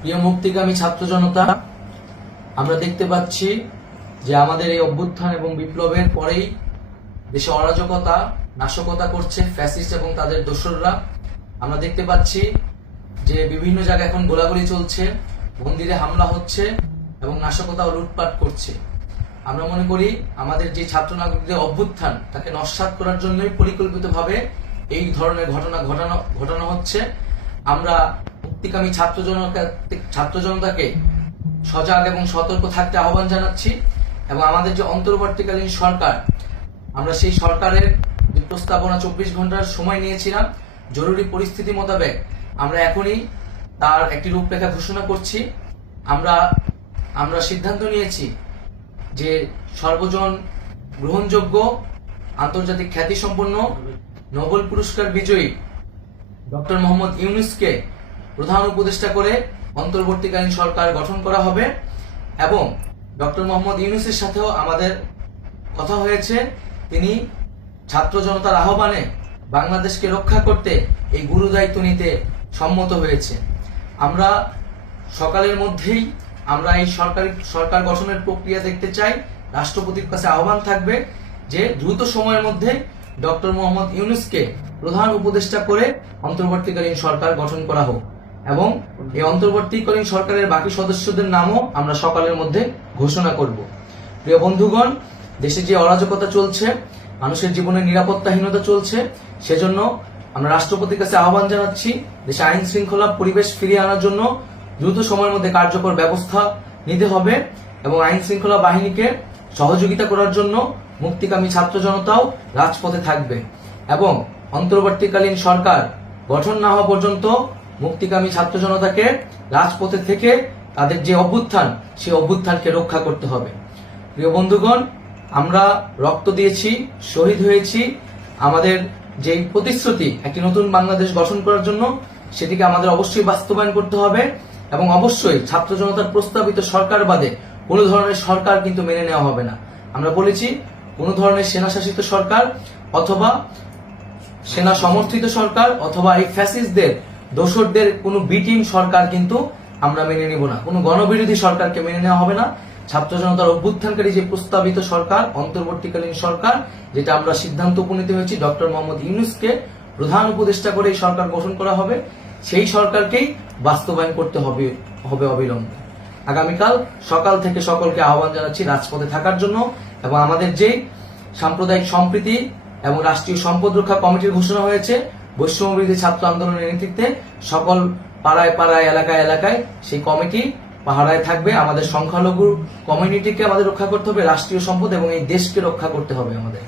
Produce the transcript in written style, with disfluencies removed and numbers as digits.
প্রিয় মুক্তিকামী ছাত্র জনতা, আমরা দেখতে পাচ্ছি যে আমাদের এই অভ্যুত্থান এবং বিপ্লবের পরেই দেশে অরাজকতা নাশকতা করছে ফ্যাসিস্ট এবং তাদের দোসররা। আমরা দেখতে পাচ্ছি যে বিভিন্ন জায়গায় এখন গোলাগুলি চলছে, মন্দিরে হামলা হচ্ছে এবং নাশকতা ও লুটপাট করছে। আমরা মনে করি আমাদের যে ছাত্র নাগরিকদের অভ্যুত্থান তাকে নস্যাৎ করার জন্যই পরিকল্পিতভাবে এই ধরনের ঘটনা ঘটানো হচ্ছে। আমরা মুক্তিকামী ছাত্র জনতাকে সজাগ এবং সতর্ক থাকতে আহ্বান জানাচ্ছি এবং আমাদের যে অন্তর্বর্তীকালীন সরকার, আমরা সেই সরকারের যে প্রস্তাবনা 24 ঘন্টার সময় নিয়েছিলাম, জরুরি পরিস্থিতি মোতাবেক আমরা এখনই তার একটি রূপরেখা ঘোষণা করছি। আমরা সিদ্ধান্ত নিয়েছি যে সর্বজন গ্রহণযোগ্য আন্তর্জাতিক খ্যাতিসম্পন্ন নোবেল পুরস্কার বিজয়ী ডক্টর মোহাম্মদ ইউনূসকে প্রধান উপদেষ্টা করে অন্তর্বর্তীকালীন সরকার গঠন করা হবে এবং ডক্টর মোহাম্মদ ইউনূসের সাথেও আমাদের কথা হয়েছে। তিনি ছাত্র জনতার আহ্বানে বাংলাদেশকে রক্ষা করতে এই গুরু দায়িত্ব নিতে সম্মত হয়েছে। আমরা সকালের মধ্যেই আমরা এই সরকার গঠনের প্রক্রিয়া দেখতে চাই। রাষ্ট্রপতির কাছে আহ্বান থাকবে যে দ্রুত সময়ের মধ্যে ডক্টর মোহাম্মদ ইউনূসকে প্রধান উপদেষ্টা করে অন্তর্বর্তীকালীন সরকার গঠন করা হোক এবং এই অন্তর্বর্তীকালীন সরকারের বাকি সদস্যদের নামও আমরা সকালের মধ্যে ঘোষণা করব। প্রিয় বন্ধুগণ, দেশে যে অরাজকতা চলছে, মানুষের জীবনের নিরাপত্তাহীনতা চলছে, সেজন্য আমরা রাষ্ট্রপতির কাছে আহ্বান জানাচ্ছি দেশে আইন শৃঙ্খলা পরিবেশ ফিরিয়ে আনার জন্য দ্রুত সময়ের মধ্যে কার্যকর ব্যবস্থা নিতে হবে এবং আইন শৃঙ্খলা বাহিনীকে সহযোগিতা করার জন্য মুক্তিকামী ছাত্র জনতাও রাজপথে থাকবে এবং অন্তর্বর্তীকালীন সরকার গঠন না হওয়া পর্যন্ত মুক্তিকামী ছাত্র জনতাকে রাজপথে থেকে তাদের যে অভ্যুত্থান, সেই অভ্যুত্থানকে রক্ষা করতে হবে। প্রিয় বন্ধুগণ, আমরা রক্ত দিয়েছি, শহীদ হয়েছি। আমাদের যে প্রতিশ্রুতি একটি নতুন বাংলাদেশ গঠন করার জন্য, সেটিকে আমাদের অবশ্যই বাস্তবায়ন করতে হবে এবং অবশ্যই ছাত্র জনতার প্রস্তাবিত সরকার বাদে কোনো ধরনের সরকার কিন্তু মেনে নেওয়া হবে না। আমরা বলেছি কোনো ধরনের সেনা শাসিত সরকার অথবা সেনা সমর্থিত সরকার অথবা এই ফ্যাসিস্টদের দোসরদের কোনো বিটিম সরকার কিন্তু আমরা মেনে নেব না। কোনো গণবিরোধী সরকারকে মেনে নেওয়া হবে না। ছাত্র জনতার অভ্যুত্থানকারী যে প্রস্তাবিত সরকার, অন্তর্বর্তীকালীন সরকার, যেটা আমরা সিদ্ধান্ত উপনীত হয়েছি ডক্টর মোহাম্মদ ইউনূসকে প্রধান উপদেষ্টা করে এই সরকার গঠন করা হবে, সেই সরকারকেই বাস্তবায়ন করতে হবে অবিলম্বে। আগামীকাল সকাল থেকে সকলকে আহ্বান জানাচ্ছি রাজপথে থাকার জন্য এবং আমাদের যে সাম্প্রদায়িক সম্প্রীতি এবং রাষ্ট্রীয় সম্পদ রক্ষা কমিটির ঘোষণা হয়েছে বৈষম্যবিরোধী ছাত্র আন্দোলনের নেতৃত্বে, সকল পাড়ায় পাড়ায় এলাকায় এলাকায় সেই কমিটি পাহারায় থাকবে। আমাদের সংখ্যালঘু কমিউনিটিকে আমাদের রক্ষা করতে হবে, রাষ্ট্রীয় সম্পদ এবং এই দেশকে রক্ষা করতে হবে আমাদের।